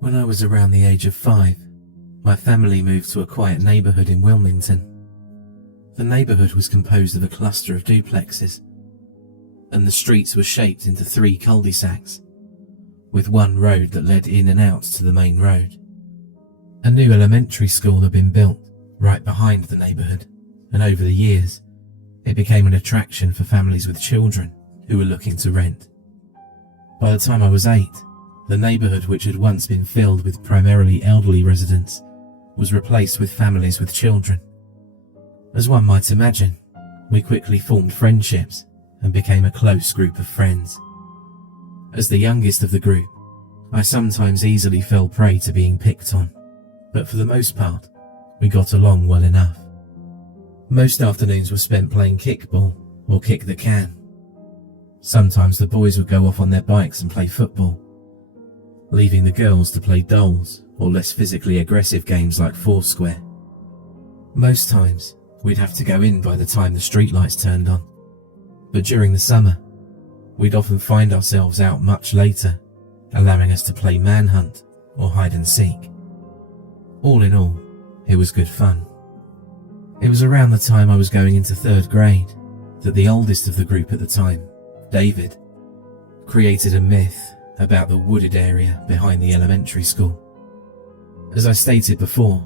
When I was around the age of 5, my family moved to a quiet neighbourhood in Wilmington. The neighbourhood was composed of a cluster of duplexes, and the streets were shaped into 3 cul-de-sacs, with one road that led in and out to the main road. A new elementary school had been built right behind the neighbourhood, and over the years, it became an attraction for families with children who were looking to rent. By the time I was 8, the neighbourhood, which had once been filled with primarily elderly residents, was replaced with families with children. As one might imagine, we quickly formed friendships and became a close group of friends. As the youngest of the group, I sometimes easily fell prey to being picked on, but for the most part, we got along well enough. Most afternoons were spent playing kickball or kick the can. Sometimes the boys would go off on their bikes and play football, leaving the girls to play dolls or less physically aggressive games like Foursquare. Most times, we'd have to go in by the time the streetlights turned on, but during the summer, we'd often find ourselves out much later, allowing us to play manhunt or hide and seek. All in all, it was good fun. It was around the time I was going into 3rd grade that the oldest of the group at the time, David, created a myth about the wooded area behind the elementary school. As I stated before,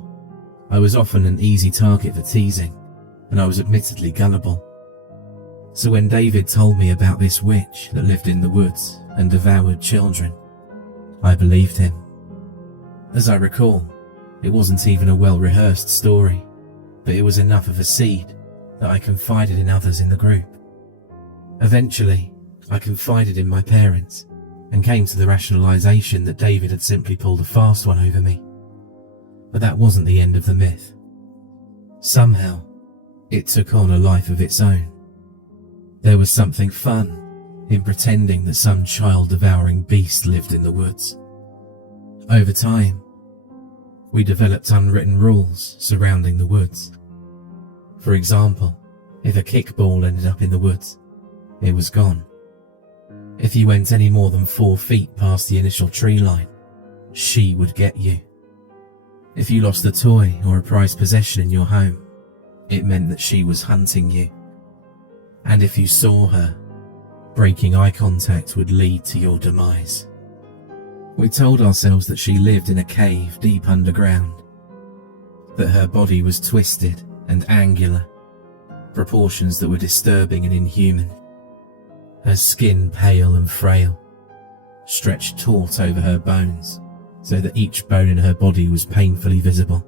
I was often an easy target for teasing, and I was admittedly gullible. So when David told me about this witch that lived in the woods and devoured children, I believed him. As I recall, it wasn't even a well-rehearsed story, but it was enough of a seed that I confided in others in the group. Eventually, I confided in my parents and came to the rationalization that David had simply pulled a fast one over me. But that wasn't the end of the myth. Somehow, it took on a life of its own. There was something fun in pretending that some child-devouring beast lived in the woods. Over time, we developed unwritten rules surrounding the woods. For example, if a kickball ended up in the woods, it was gone. If you went any more than 4 feet past the initial tree line, she would get you. If you lost a toy or a prized possession in your home, it meant that she was hunting you. And if you saw her, breaking eye contact would lead to your demise. We told ourselves that she lived in a cave deep underground, that her body was twisted and angular, proportions that were disturbing and inhuman, her skin pale and frail, stretched taut over her bones so that each bone in her body was painfully visible.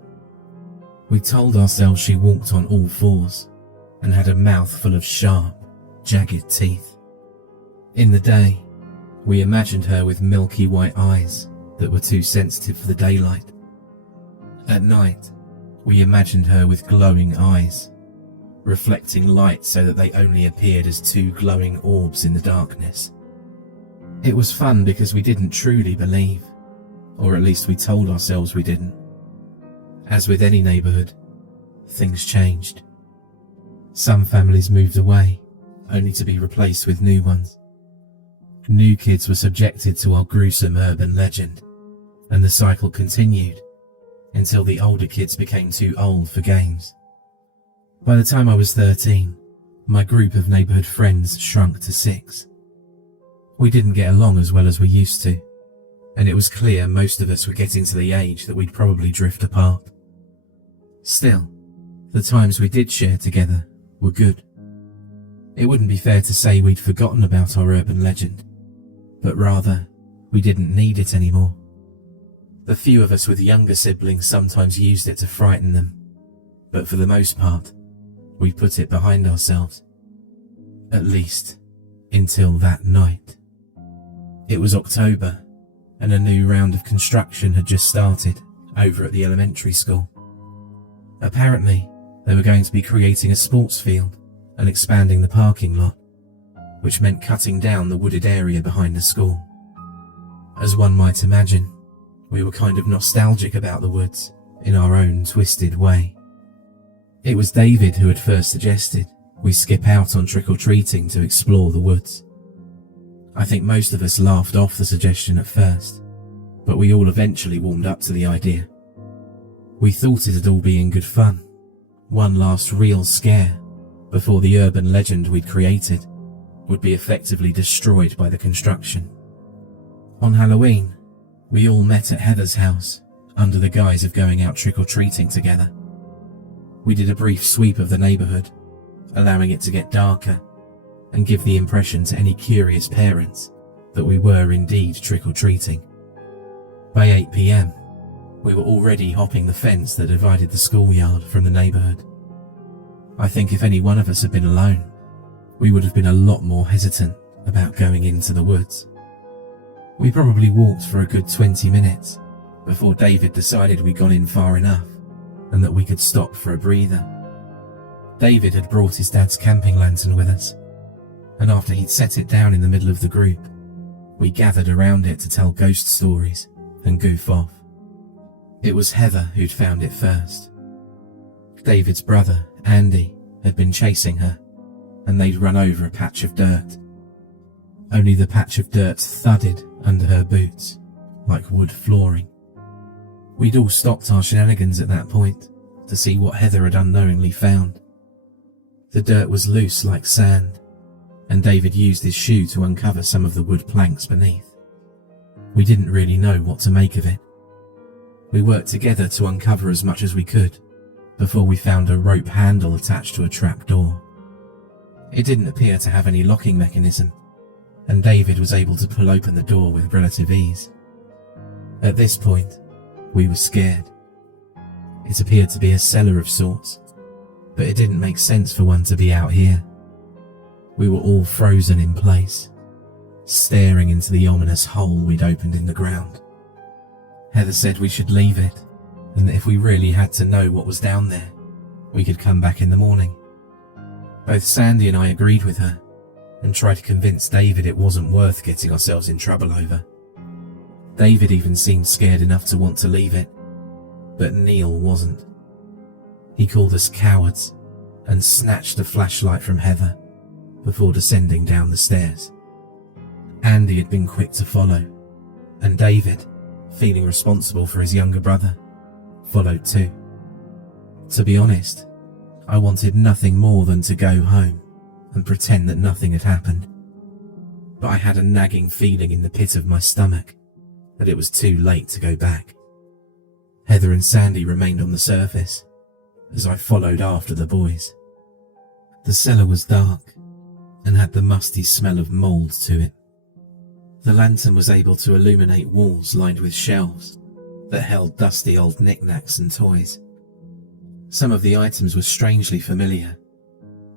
We told ourselves she walked on all 4s and had a mouth full of sharp, jagged teeth. In the day, we imagined her with milky white eyes that were too sensitive for the daylight. At night, we imagined her with glowing eyes, reflecting light so that they only appeared as 2 glowing orbs in the darkness. It was fun because we didn't truly believe, or at least we told ourselves we didn't. As with any neighbourhood, things changed. Some families moved away, only to be replaced with new ones. New kids were subjected to our gruesome urban legend, and the cycle continued until the older kids became too old for games. By the time I was 13, my group of neighbourhood friends shrunk to 6. We didn't get along as well as we used to, and it was clear most of us were getting to the age that we'd probably drift apart. Still, the times we did share together were good. It wouldn't be fair to say we'd forgotten about our urban legend, but rather, we didn't need it anymore. The few of us with younger siblings sometimes used it to frighten them, but for the most part, we put it behind ourselves. At least, until that night. It was October, and a new round of construction had just started over at the elementary school. Apparently, they were going to be creating a sports field and expanding the parking lot, which meant cutting down the wooded area behind the school. As one might imagine, we were kind of nostalgic about the woods in our own twisted way. It was David who had first suggested we skip out on trick-or-treating to explore the woods. I think most of us laughed off the suggestion at first, but we all eventually warmed up to the idea. We thought it'd all be in good fun, one last real scare before the urban legend we'd created would be effectively destroyed by the construction. On Halloween, we all met at Heather's house under the guise of going out trick-or-treating together. We did a brief sweep of the neighbourhood, allowing it to get darker and give the impression to any curious parents that we were indeed trick-or-treating. By 8 p.m, we were already hopping the fence that divided the schoolyard from the neighbourhood. I think if any one of us had been alone, we would have been a lot more hesitant about going into the woods. We probably walked for a good 20 minutes before David decided we'd gone in far enough and that we could stop for a breather. David had brought his dad's camping lantern with us, and after he'd set it down in the middle of the group, we gathered around it to tell ghost stories and goof off. It was Heather who'd found it first. David's brother, Andy, had been chasing her, and they'd run over a patch of dirt. Only the patch of dirt thudded under her boots, like wood flooring. We'd all stopped our shenanigans at that point to see what Heather had unknowingly found. The dirt was loose like sand, and David used his shoe to uncover some of the wood planks beneath. We didn't really know what to make of it. We worked together to uncover as much as we could before we found a rope handle attached to a trap door. It didn't appear to have any locking mechanism, and David was able to pull open the door with relative ease. At this point, we were scared. It appeared to be a cellar of sorts, but it didn't make sense for one to be out here. We were all frozen in place, staring into the ominous hole we'd opened in the ground. Heather said we should leave it, and that if we really had to know what was down there, we could come back in the morning. Both Sandy and I agreed with her, and tried to convince David it wasn't worth getting ourselves in trouble over. David even seemed scared enough to want to leave it, but Neil wasn't. He called us cowards and snatched a flashlight from Heather before descending down the stairs. Andy had been quick to follow, and David, feeling responsible for his younger brother, followed too. To be honest, I wanted nothing more than to go home and pretend that nothing had happened, but I had a nagging feeling in the pit of my stomach that it was too late to go back. Heather and Sandy remained on the surface as I followed after the boys. The cellar was dark and had the musty smell of mould to it. The lantern was able to illuminate walls lined with shelves that held dusty old knickknacks and toys. Some of the items were strangely familiar,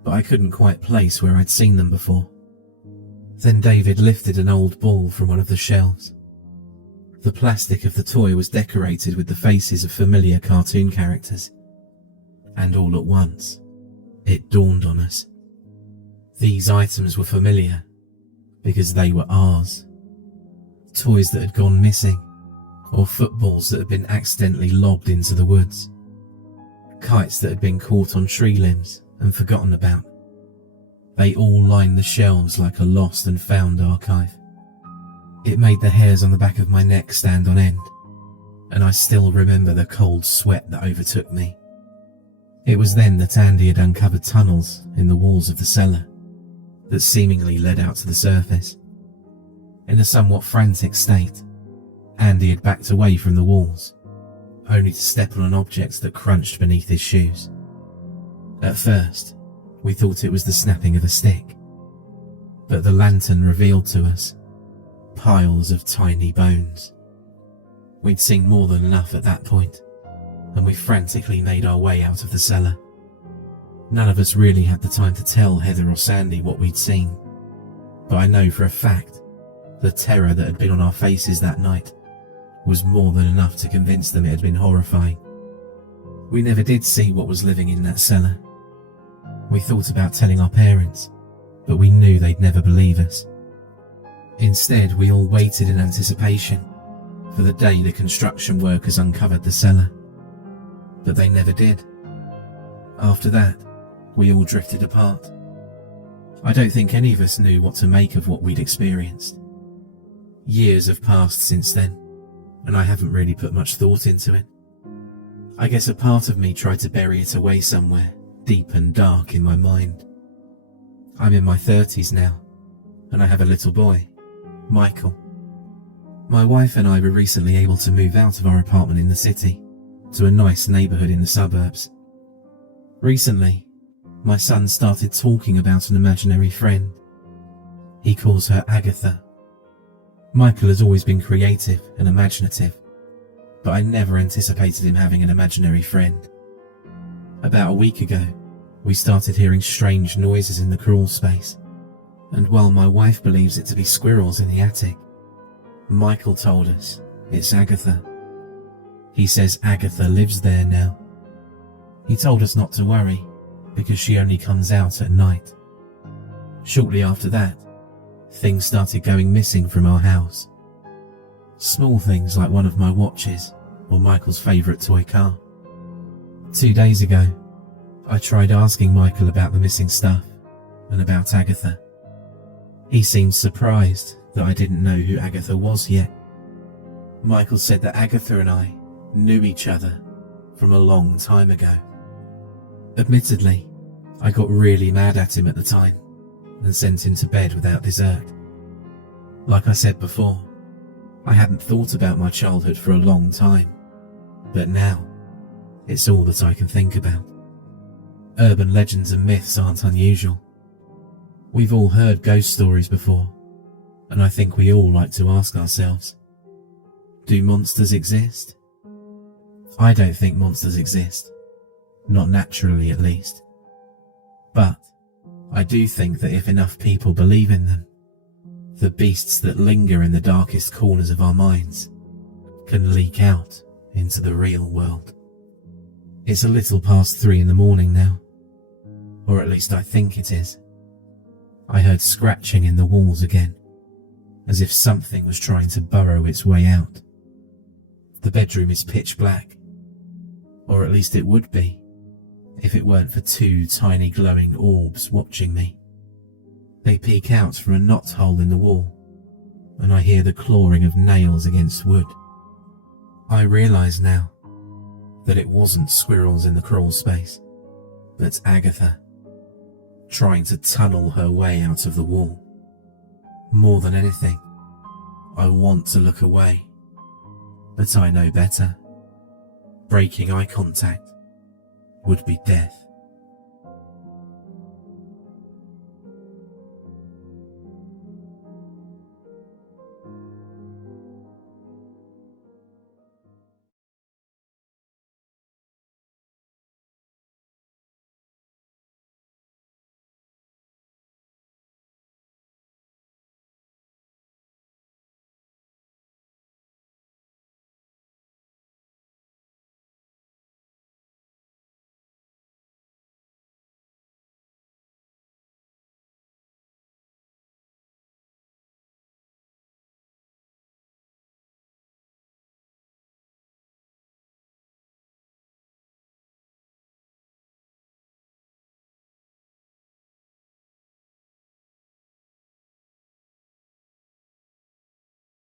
but I couldn't quite place where I'd seen them before. Then David lifted an old ball from one of the shelves. The plastic of the toy was decorated with the faces of familiar cartoon characters, and all at once, it dawned on us. These items were familiar because they were ours. Toys that had gone missing, or footballs that had been accidentally lobbed into the woods. Kites that had been caught on tree limbs and forgotten about. They all lined the shelves like a lost and found archive. It made the hairs on the back of my neck stand on end, and I still remember the cold sweat that overtook me. It was then that Andy had uncovered tunnels in the walls of the cellar that seemingly led out to the surface. In a somewhat frantic state, Andy had backed away from the walls, only to step on an object that crunched beneath his shoes. At first, we thought it was the snapping of a stick, but the lantern revealed to us piles of tiny bones. We'd seen more than enough at that point, and we frantically made our way out of the cellar. None of us really had the time to tell Heather or Sandy what we'd seen, but I know for a fact the terror that had been on our faces that night was more than enough to convince them it had been horrifying. We never did see what was living in that cellar. We thought about telling our parents, but we knew they'd never believe us. Instead, we all waited in anticipation for the day the construction workers uncovered the cellar, but they never did. After that, we all drifted apart. I don't think any of us knew what to make of what we'd experienced. Years have passed since then, and I haven't really put much thought into it. I guess a part of me tried to bury it away somewhere deep and dark in my mind. I'm in my 30s now, and I have a little boy, Michael. My wife and I were recently able to move out of our apartment in the city to a nice neighbourhood in the suburbs. Recently, my son started talking about an imaginary friend. He calls her Agatha. Michael has always been creative and imaginative, but I never anticipated him having an imaginary friend. About a week ago, we started hearing strange noises in the crawl space, and while my wife believes it to be squirrels in the attic, Michael told us it's Agatha. He says Agatha lives there now. He told us not to worry, because she only comes out at night. Shortly after that, things started going missing from our house. Small things like one of my watches or Michael's favourite toy car. 2 days ago, I tried asking Michael about the missing stuff and about Agatha. He seemed surprised that I didn't know who Agatha was yet. Michael said that Agatha and I knew each other from a long time ago. Admittedly, I got really mad at him at the time and sent him to bed without dessert. Like I said before, I hadn't thought about my childhood for a long time, but now it's all that I can think about. Urban legends and myths aren't unusual. We've all heard ghost stories before, and I think we all like to ask ourselves, do monsters exist? I don't think monsters exist, not naturally at least. But I do think that if enough people believe in them, the beasts that linger in the darkest corners of our minds can leak out into the real world. It's a little past 3 in the morning now, or at least I think it is. I heard scratching in the walls again, as if something was trying to burrow its way out. The bedroom is pitch black, or at least it would be, if it weren't for 2 tiny glowing orbs watching me. They peek out from a knot hole in the wall, and I hear the clawing of nails against wood. I realise now that it wasn't squirrels in the crawl space, but Agatha, trying to tunnel her way out of the wall. More than anything, I want to look away, but I know better. Breaking eye contact would be death.